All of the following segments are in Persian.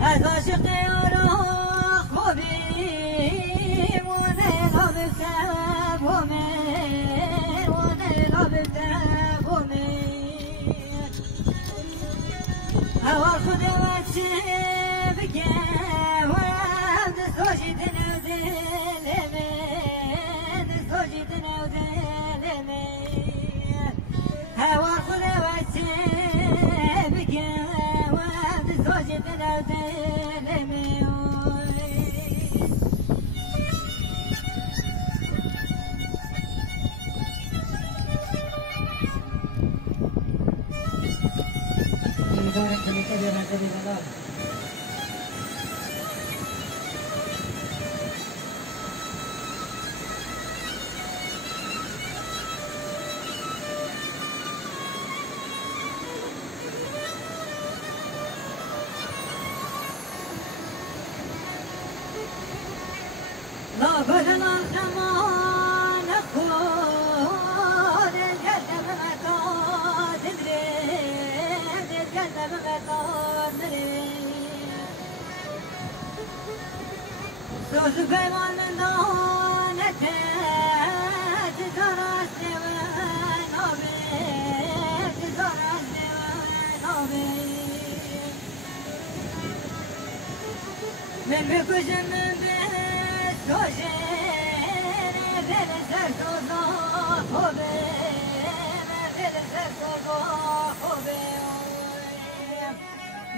از عاشق را خوبی وانا غبت بومه وانا غبت بومه هوا خدا وچه بگه وام دستوشی تنودلمه دستوشی تنودلمه هوا خدا وچه بگه وام دستوشی تنودلمه لا بدنا الزمان خود القلب مكان تدري القلب مكان تدري صوت بيمان من دونته تزرع سوان أبي تزرع سوان أبي من بكوش من Sojene beni sersoza hobe, beni sersoza hobe.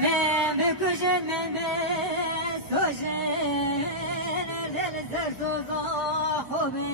Men bekuşen men be sojene beni sersoza hobe.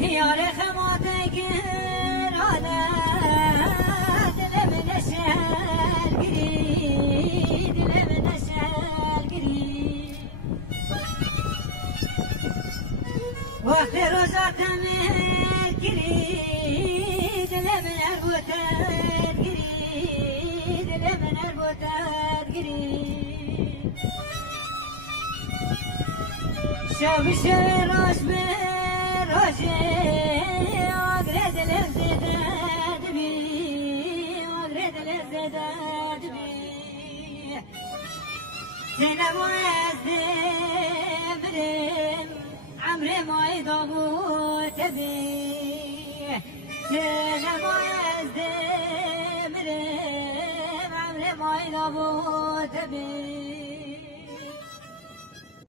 يا رخماتك رانا دل من الشهر قريب دل من الشهر قريب وقت رجعت من قريب دل من البوتات قريب دل من البوتات قريب شاب الشراش أغرد الزداد بي أغرد الزداد بي زينب ويزدمرم عمري ما يضبوت بي زينب ويزدمرم عمري ما يضبوت بي